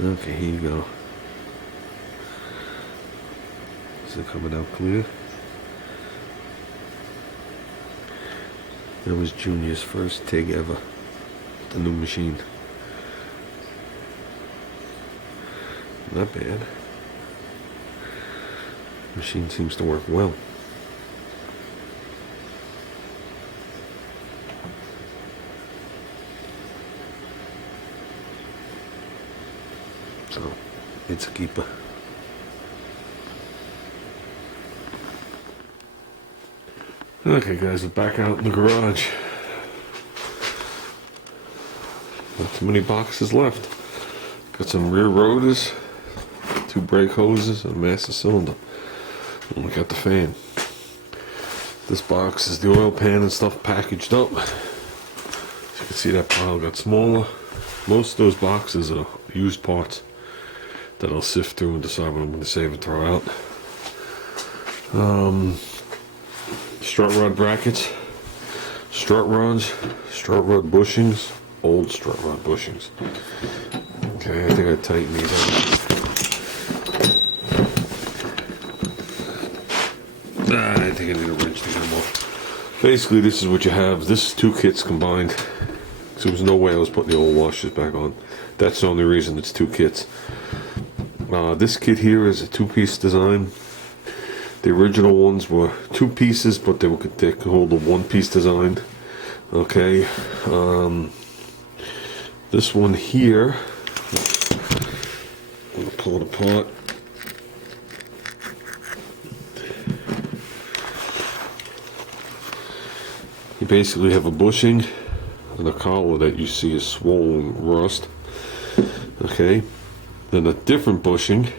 Okay, here you go. Is it coming out clear? That was Junior's first TIG ever. The new machine. Not bad. Machine seems to work well. So, it's a keeper. Okay guys, we're back out in the garage. Not too many boxes left. Got some rear rotors, 2 brake hoses, and a master cylinder. And we got the fan. This box is the oil pan and stuff packaged up. As you can see, that pile got smaller. Most of those boxes are used parts that I'll sift through and decide what I'm going to save and throw out. Strut rod brackets, strut rods, strut rod bushings, old strut rod bushings. Okay, I think I tightened these up. I think I need a wrench to get them off. Basically, this is what you have. This is 2 kits combined. So there was no way I was putting the old washers back on. That's the only reason it's 2 kits. This kit here is a 2-piece design. The original ones were 2 pieces, but they could hold a 1-piece design. Okay. This one here, I'm gonna pull it apart. You basically have a bushing and a collar that you see is swollen rust. Okay. Then a different bushing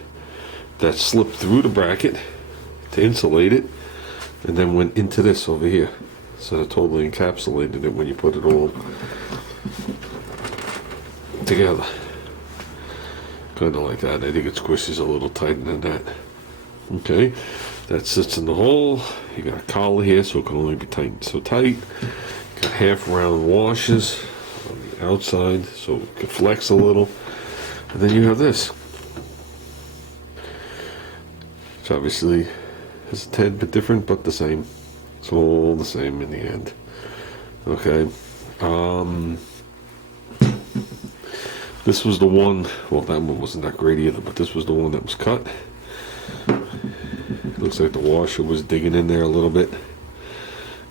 that slipped through the bracket to insulate it, and then went into this over here. So it totally encapsulated it when you put it all together. Kind of like that. I think it squishes a little tighter than that. Okay, that sits in the hole. You got a collar here, so it can only be tightened so tight. Got half round washers on the outside, so it can flex a little. And then you have this, which obviously is a tad bit different, but the same. It's all the same in the end. Okay. This was the one, well, that one wasn't that great either, but this was the one that was cut. Looks like the washer was digging in there a little bit.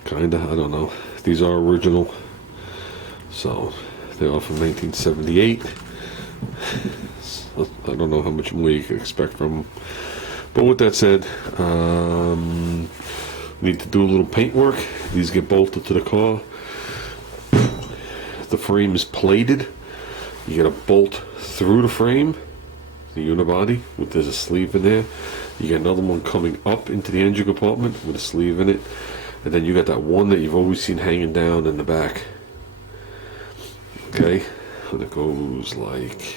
Kinda, I don't know. These are original. So, they are from 1978. So, I don't know how much more you can expect from them. But with that said, need to do a little paint work. These get bolted to the car. The frame is plated. You get a bolt through the frame, the unibody, there's a sleeve in there. You get another one coming up into the engine compartment with a sleeve in it. And then you got that one that you've always seen hanging down in the back. Okay, and it goes like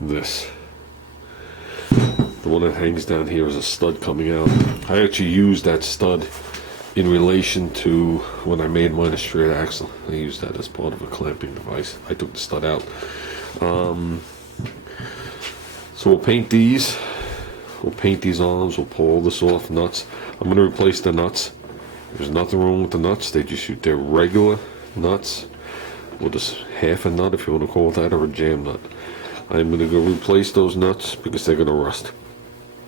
this. The one that hangs down here is a stud coming out. I actually used that stud in relation to when I made mine a straight axle. I used that as part of a clamping device. I took the stud out. So we'll paint these. We'll paint these arms. We'll pull all this off. Nuts. I'm going to replace the nuts. There's nothing wrong with the nuts. They just shoot their regular nuts. Or just half a nut, if you want to call it that, or a jam nut. I'm going to go replace those nuts because they're going to rust.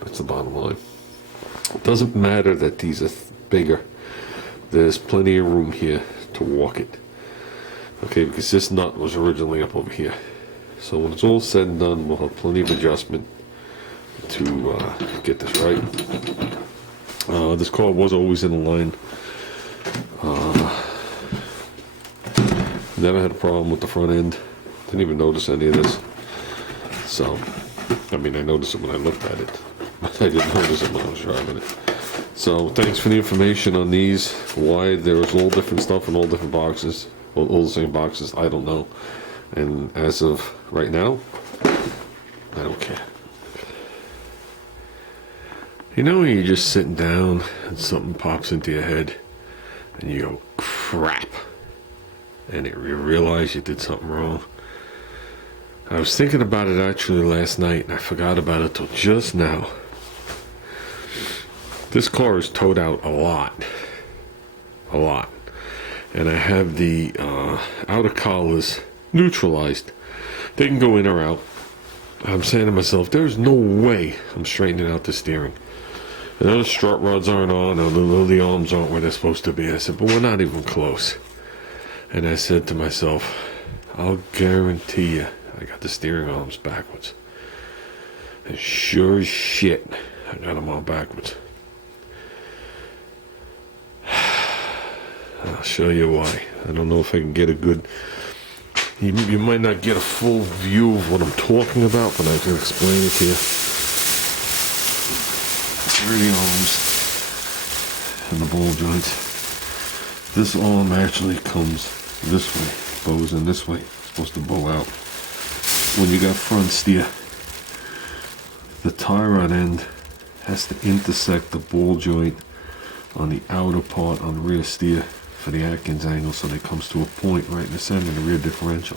That's the bottom line. It doesn't matter that these are bigger. There's plenty of room here to walk it. Okay, because this nut was originally up over here. So when it's all said and done, we'll have plenty of adjustment to get this right. This car was always in the line. Never had a problem with the front end. Didn't even notice any of this. So, I mean, I noticed it when I looked at it, but I didn't notice it when I was driving it. So, thanks for the information on these. Why there was all different stuff in all different boxes, all the same boxes, I don't know. And as of right now, I don't care. You know when you're just sitting down and something pops into your head and you go, crap, and you realize you did something wrong? I was thinking about it actually last night, and I forgot about it till just now. This car is towed out a lot. And I have the outer collars neutralized. They can go in or out. I'm saying to myself, there's no way I'm straightening out the steering. I know the strut rods aren't on, or the arms aren't where they're supposed to be. I said, but we're not even close. And I said to myself, I'll guarantee you I got the steering arms backwards. And sure as shit, I got them all backwards. I'll show you why. I don't know if I can get a good... You might not get a full view of what I'm talking about, but I can explain it to you. Here are the arms and the ball joints. This arm actually comes this way, bows in this way. It's supposed to bow out. When you got front steer, the tie rod end has to intersect the ball joint on the outer part on the rear steer for the Atkins angle, so that it comes to a point right in the center of the rear differential.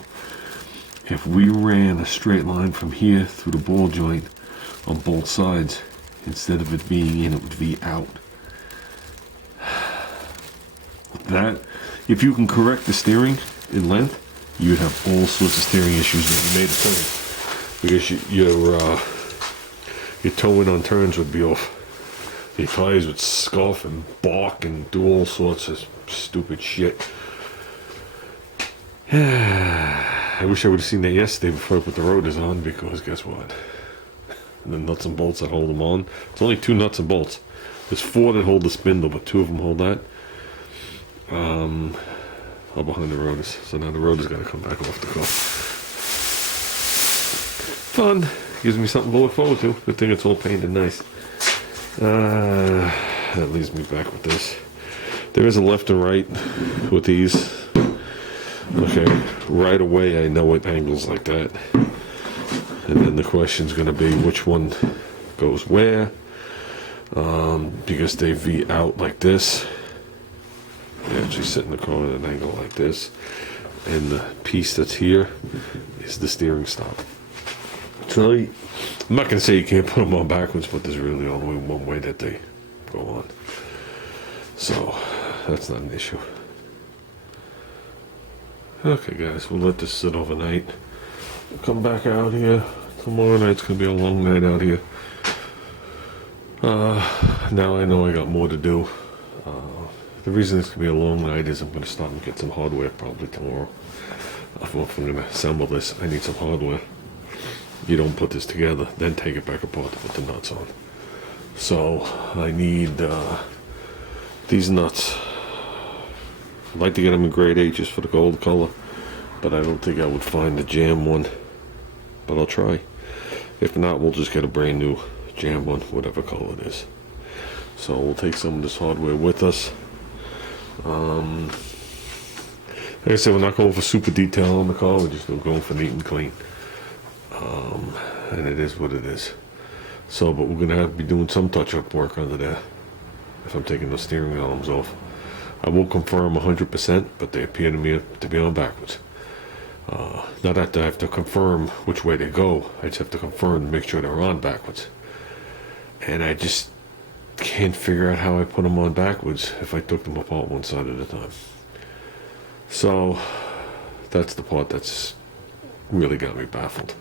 If we ran a straight line from here through the ball joint on both sides, instead of it being in, it would be out. That, if you can correct the steering in length, you'd have all sorts of steering issues when you made a turn, because your toe in on turns would be off. Your tires would scuff and bark and do all sorts of stupid shit. I wish I would have seen that yesterday before I put the rotors on, because guess what? The nuts and bolts that hold them on. It's only 2 nuts and bolts. There's 4 that hold the spindle, but 2 of them hold that. All behind the rotors. So now the rotors got to come back off the car. Fun. Gives me something to look forward to. Good thing it's all painted nice. That leaves me back with this. There is a left and right with these. Okay, right away I know it angles like that. And then the question's going to be which one goes where. Because they V out like this. They actually sit in the car at an angle like this. And the piece that's here is the steering stop. So I'm not going to say you can't put them on backwards, but there's really only one way that they go on. So that's not an issue. Okay guys, we'll let this sit overnight. We'll come back out here. Tomorrow night's going to be a long night out here. Now I know I got more to do. The reason it's going to be a long night is I'm going to stop and get some hardware probably tomorrow. If I'm going to assemble this, I need some hardware. You don't put this together, then take it back apart to put the nuts on. So I need these nuts. I'd like to get them in grade H's for the gold color, but I don't think I would find the jam one. But I'll try. If not, we'll just get a brand new jam one, whatever color it is. So we'll take some of this hardware with us. Like I said, we're not going for super detail on the car, we're just going for neat and clean. And it is what it is. So, but we're going to have to be doing some touch-up work under there if I'm taking the steering arms off. I won't confirm 100%, but they appear to me to be on backwards. Not that I have to confirm which way they go, I just have to confirm to make sure they're on backwards. And I just can't figure out how I put them on backwards if I took them apart one side at a time. So that's the part that's really got me baffled.